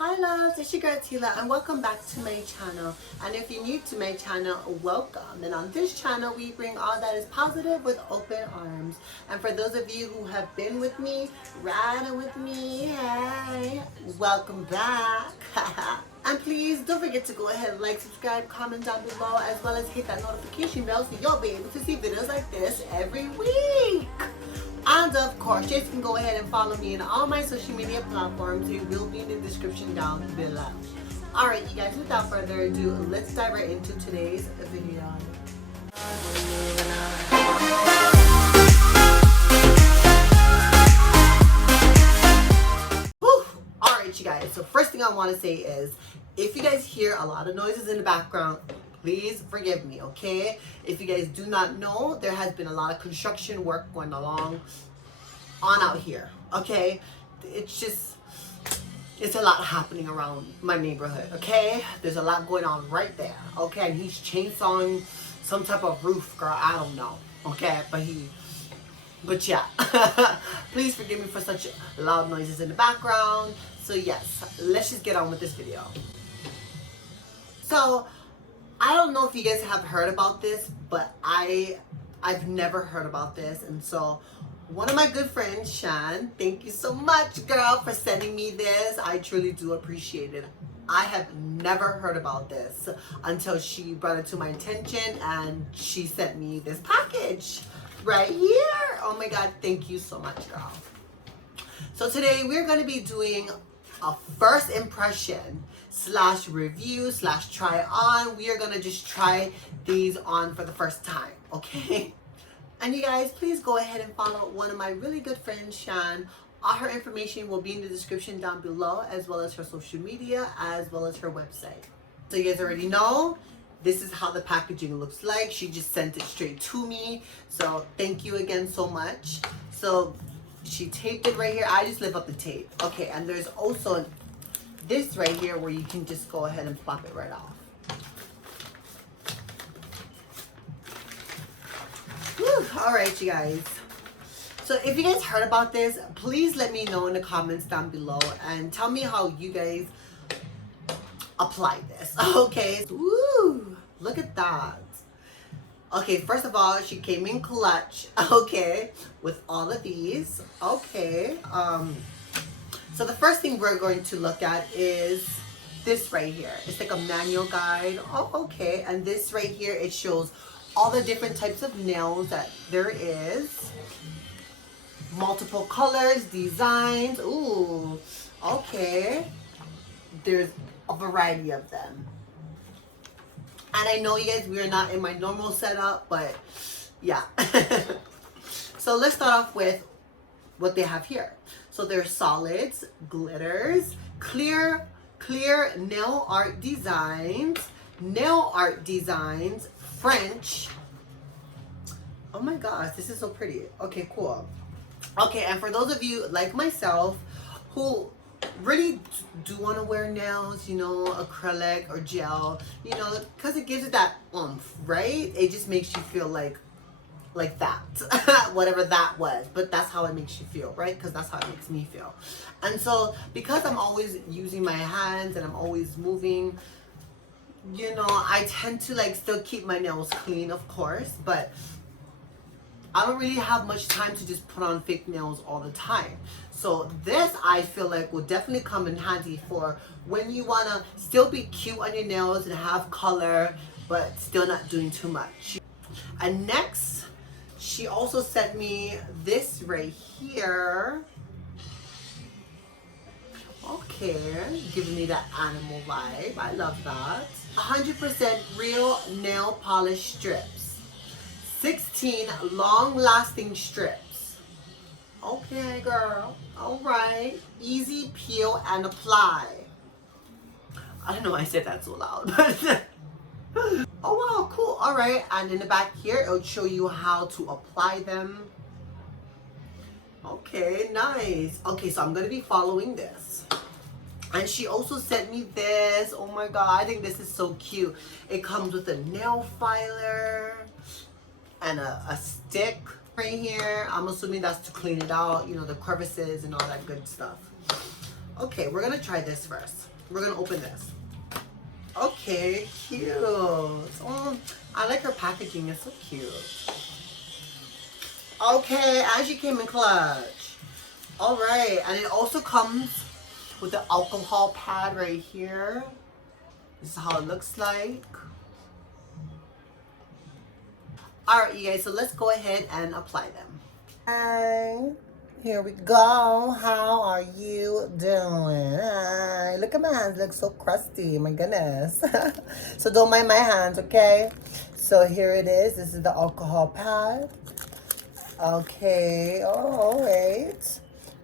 Hi loves, it's your girl Tila and welcome back to my channel. And if you're new to my channel, welcome. And on this channel we bring all that is positive with open arms. And for those of you who have been with me, riding with me, hey, welcome back. And please don't forget to go ahead and like, subscribe, comment down below, as well as hit that notification bell so you'll be able to see videos like this every week. And of course, you can go ahead and follow me on all my social media platforms. It will be in the description down below. Alright, you guys, without further ado, let's dive right into today's video. Alright, you guys, so first thing I want to say is, if you guys hear a lot of noises in the background, please forgive me, okay? If you guys do not know, there has been a lot of construction work going on out here, okay? It's a lot happening around my neighborhood, okay? There's a lot going on right there, okay? And he's chainsawing some type of roof, girl, I don't know, okay? But yeah, please forgive me for such loud noises in the background. So yes, let's just get on with this video. So, I don't know if you guys have heard about this, but I've never heard about this. And so one of my good friends, Shan, thank you so much, girl, for sending me this. I truly do appreciate it. I have never heard about this until she brought it to my attention and she sent me this package right here. Oh my God, thank you so much, girl. So today we're going to be doing a first impression / review / try on. We are gonna just try these on for the first time, okay? And you guys, please go ahead and follow one of my really good friends, Shan. All her information will be in the description down below, as well as her social media, as well as her website. So you guys already know, this is how the packaging looks like. She just sent it straight to me. So thank you again so much. So she taped it right here. I just lift up the tape. Okay, and there's also this right here where you can just go ahead and plop it right off. Whew, all right, you guys. So if you guys heard about this, please let me know in the comments down below and tell me how you guys apply this. Okay. Woo, look at that. Okay, first of all, she came in clutch, okay, with all of these. Okay. So the first thing we're going to look at is this right here. It's like a manual guide. Oh, okay. And this right here, it shows all the different types of nails that there is. Multiple colors, designs. Ooh, okay. There's a variety of them. And I know you guys, we're not in my normal setup, but yeah. So let's start off with what they have here. So there's solids, glitters, clear nail art designs, French. Oh my gosh, this is so pretty. Okay, cool. Okay, and for those of you like myself who really do want to wear nails, you know, acrylic or gel, you know, because it gives it that oomph, right? It just makes you feel like that, whatever that was, but that's how it makes you feel, right? Because that's how it makes me feel. And so because I'm always using my hands and I'm always moving, you know, I tend to like still keep my nails clean, of course, but I don't really have much time to just put on fake nails all the time. So this, I feel like, will definitely come in handy for when you want to still be cute on your nails and have color, but still not doing too much. And next, she also sent me this right here. Okay, giving me that animal vibe. I love that. 100% real nail polish strips. 16 long-lasting strips. Okay, girl. All right. Easy peel and apply. I don't know why I said that so loud, but oh wow, cool. All right, and in the back here, it'll show you how to apply them. Okay, nice. Okay, so I'm gonna be following this. And she also sent me this. Oh my God, I think this is so cute. It comes with a nail filer and a stick right here. I'm assuming that's to clean it out, you know, the crevices and all that good stuff. Okay, we're gonna try this first. We're gonna open this. Okay, cute. Oh, I like her packaging. It's so cute. Okay, Angie came in clutch. All right, and it also comes with the alcohol pad right here. This is how it looks like. All right, you guys, so let's go ahead and apply them. Hi. Here we go. How are you doing? Hi. Look at my hands. Look so crusty. My goodness. So don't mind my hands, okay? So here it is. This is the alcohol pad. Okay. All right.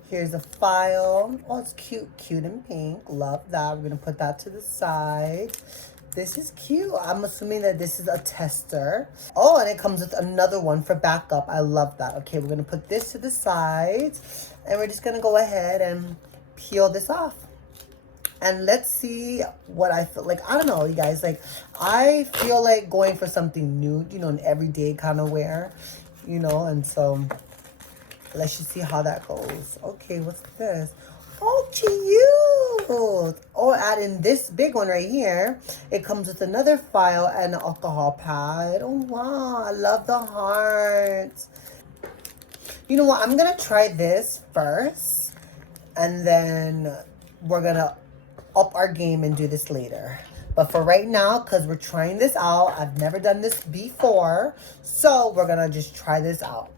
Here's a file. Oh, it's cute. Cute and pink. Love that. We're going to put that to the side. This is cute. I'm assuming that this is a tester. Oh, and it comes with another one for backup. I love that. Okay, we're going to put this to the side. And we're just going to go ahead and peel this off. And let's see what I feel like. I don't know, you guys. Like, I feel like going for something new, you know, an everyday kind of wear. You know, and so let's just see how that goes. Okay, what's this? Oh, cute. Oh, add in this big one right here. It comes with another file and an alcohol pad. Oh, wow. I love the heart. You know what? I'm going to try this first. And then we're going to up our game and do this later. But for right now, because we're trying this out, I've never done this before. So we're going to just try this out.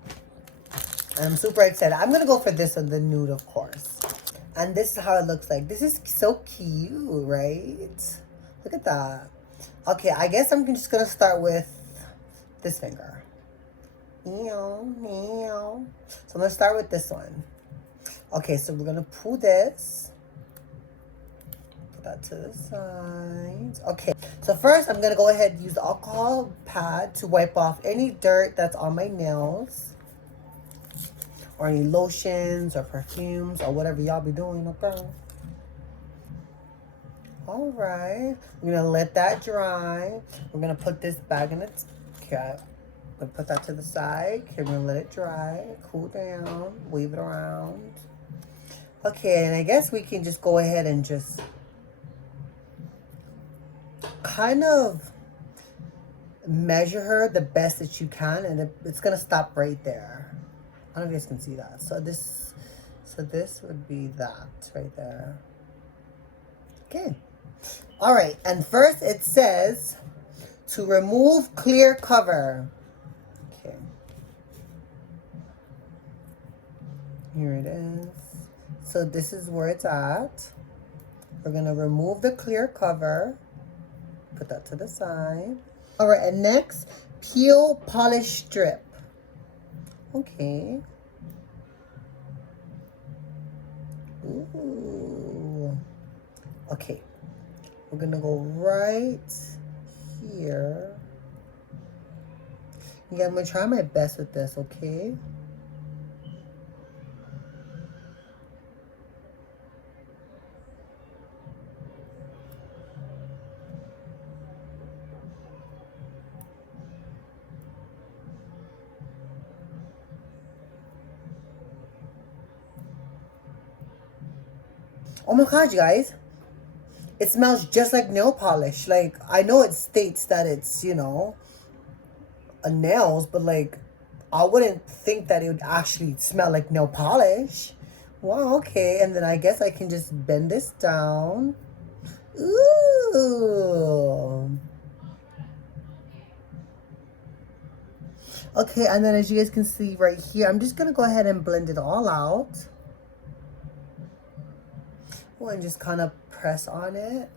And I'm super excited. I'm going to go for this one, the nude, of course. And this is how it looks like. This is so cute, right? Look at that. Okay, I guess I'm just going to start with this finger. Meow, meow. So I'm going to start with this one. Okay, so we're going to pull this. Put that to the side. Okay, so first I'm going to go ahead and use the alcohol pad to wipe off any dirt that's on my nails. Or any lotions or perfumes or whatever y'all be doing, okay? All right. We're going to let that dry. We're going to put this back in its cap. We'll put that to the side. Okay, we're going to let it dry, cool down, wave it around. Okay, and I guess we can just go ahead and just kind of measure her the best that you can, and it's going to stop right there. I don't know if you guys can see that. So this would be that right there. Okay. All right. And first it says to remove clear cover. Okay. Here it is. So this is where it's at. We're going to remove the clear cover. Put that to the side. All right. And next, peel polish strip. Okay. Ooh. Okay. We're gonna go right here. Yeah, I'm gonna try my best with this, okay? Oh my god, you guys. It smells just like nail polish. Like, I know it states that it's, you know, a nails, but like, I wouldn't think that it would actually smell like nail polish. Wow, okay. And then I guess I can just bend this down. Ooh. Okay, and then as you guys can see right here, I'm just going to go ahead and blend it all out. Oh, and just kind of press on it.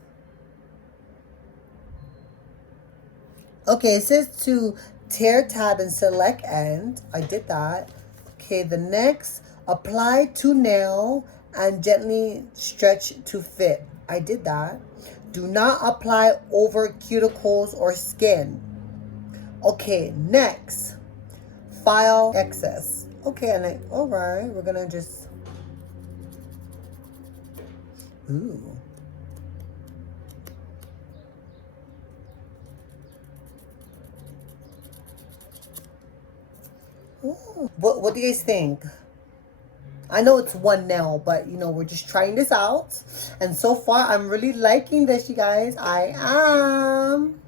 Okay, it says to tear tab and select end. I did that. Okay, the next, apply to nail and gently stretch to fit. I did that. Do not apply over cuticles or skin. Okay, next, file excess. Okay, and then, all right, we're gonna just, ooh. Ooh. What do you guys think? I know it's one nail, but you know, we're just trying this out. And so far, I'm really liking this, you guys. I am.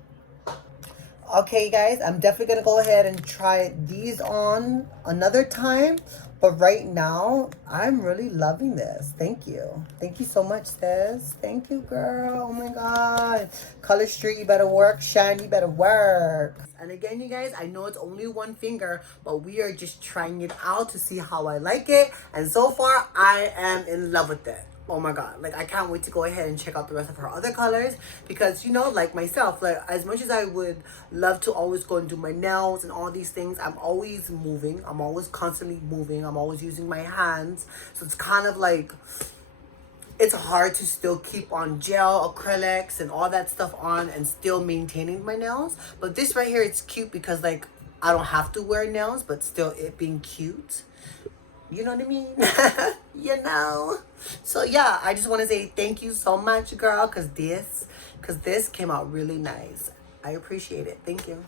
Okay, guys, I'm definitely gonna go ahead and try these on another time. But right now, I'm really loving this. Thank you. Thank you so much, sis. Thank you, girl. Oh my God. Color Street, you better work. Shine, you better work. And again, you guys, I know it's only one finger, but we are just trying it out to see how I like it. And so far, I am in love with it. Oh my God, like I can't wait to go ahead and check out the rest of her other colors, because you know, like myself, like as much as I would love to always go and do my nails and all these things, I'm always moving. I'm always constantly moving. I'm always using my hands. So it's kind of like, it's hard to still keep on gel, acrylics, and all that stuff on and still maintaining my nails. But this right here, it's cute because like I don't have to wear nails, but still it being cute. You know what I mean? You know? So yeah, I just want to say thank you so much, girl, because this came out really nice. I appreciate it. Thank you.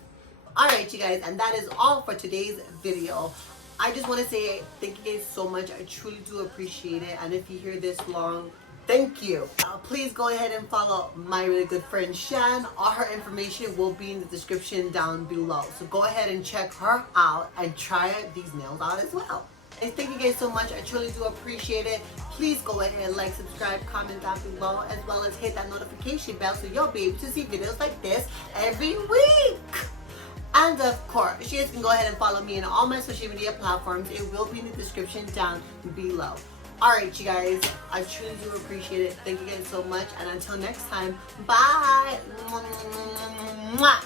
All right, you guys, and that is all for today's video. I just want to say thank you guys so much. I truly do appreciate it. And if you hear this long, thank you. Please go ahead and follow my really good friend Shan. All her information will be in the description down below. So go ahead and check her out and try these nails out as well. And thank you guys so much. I truly do appreciate it. Please go ahead and like, subscribe, comment down below, as well as hit that notification bell so you'll be able to see videos like this every week. And of course, you guys can go ahead and follow me on all my social media platforms. It will be in the description down below. Alright, you guys, I truly do appreciate it. Thank you guys so much. And until next time, bye. Mwah.